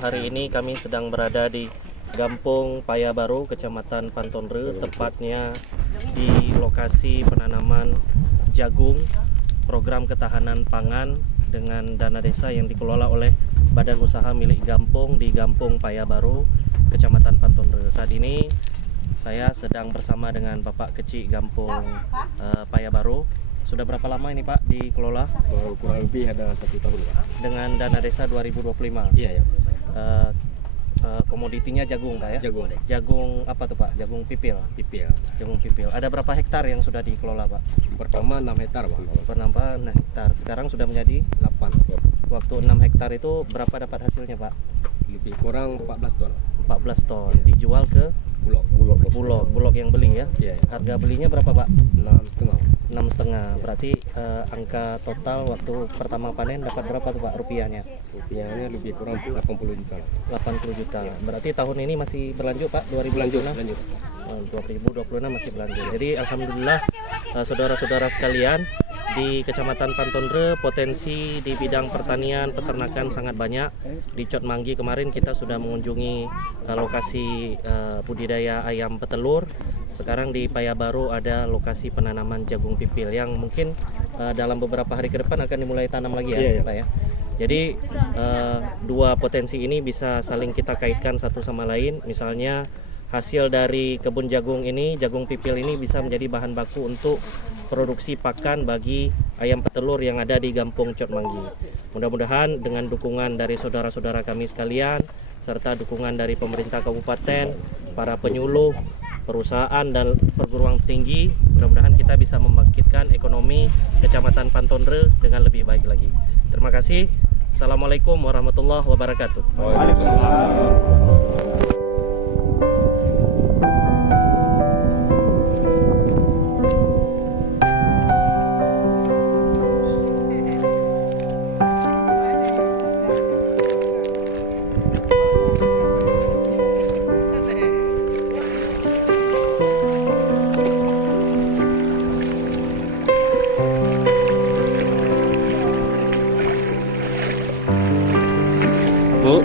Hari ini kami sedang berada di Gampong Paya Baru, Kecamatan Pantonre, tepatnya di lokasi penanaman jagung, program ketahanan pangan dengan dana desa yang dikelola oleh Badan Usaha Milik Gampong di Gampong Paya Baru, Kecamatan Pantonre. Saat ini saya sedang bersama dengan Bapak Kecik Gampong Paya Baru. Sudah berapa lama ini Pak dikelola? Kurang lebih ada 1 tahun Pak. Dengan dana desa 2025? Iya ya. Komoditinya jagung Pak ya? Jagung. Jagung apa tuh Pak? Jagung pipil? Pipil. Jagung pipil. Ada berapa hektar yang sudah dikelola Pak? Pertama 6 hektar Pak. Pertama 6 hektar. Sekarang sudah menjadi 8. Waktu 6 hektar itu berapa dapat hasilnya Pak? Lebih kurang 14 ton. 14 ton. Dijual ke Bulog yang beli ya? Iya. Harga belinya berapa Pak? 6,5. 6,5. Berarti angka total waktu pertama panen dapat berapa tuh Pak rupiahnya? Rupiahnya lebih kurang 80 juta. 80 juta. Berarti tahun ini masih berlanjut Pak? 2026? Lanjut. 2026 masih berlanjut. Jadi alhamdulillah saudara-saudara sekalian, di Kecamatan Pantonre potensi di bidang pertanian peternakan sangat banyak. Di Cot Manggi kemarin kita sudah mengunjungi lokasi budidaya ayam petelur. Sekarang di Paya Baru ada lokasi penanaman jagung pipil yang mungkin dalam beberapa hari ke depan akan dimulai tanam lagi ya, Iya. Pak ya. Jadi dua potensi ini bisa saling kita kaitkan satu sama lain. Misalnya hasil dari kebun jagung ini, jagung pipil ini bisa menjadi bahan baku untuk produksi pakan bagi ayam petelur yang ada di Gampong Cot Manggi. Mudah-mudahan dengan dukungan dari saudara-saudara kami sekalian, serta dukungan dari pemerintah kabupaten, para penyuluh, perusahaan dan perguruan tinggi, mudah-mudahan kita bisa membangkitkan ekonomi Kecamatan Pantonre dengan lebih baik lagi. Terima kasih. Assalamualaikum warahmatullahi wabarakatuh. Bu,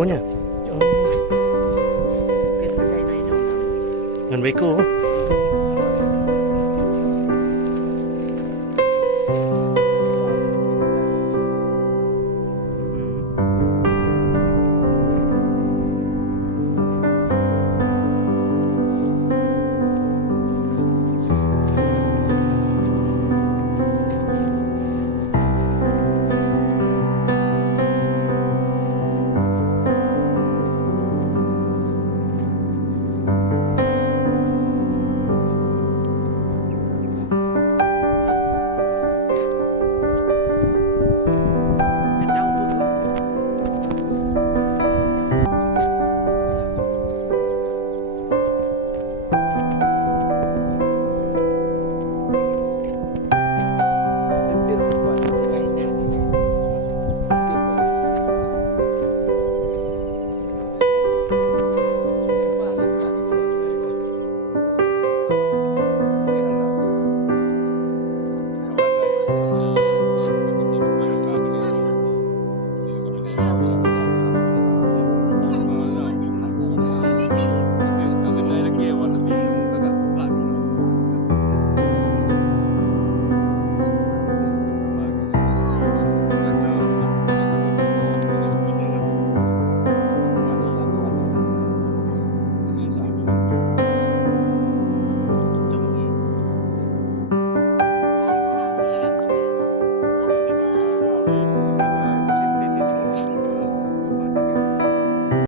punya. Ngan beku.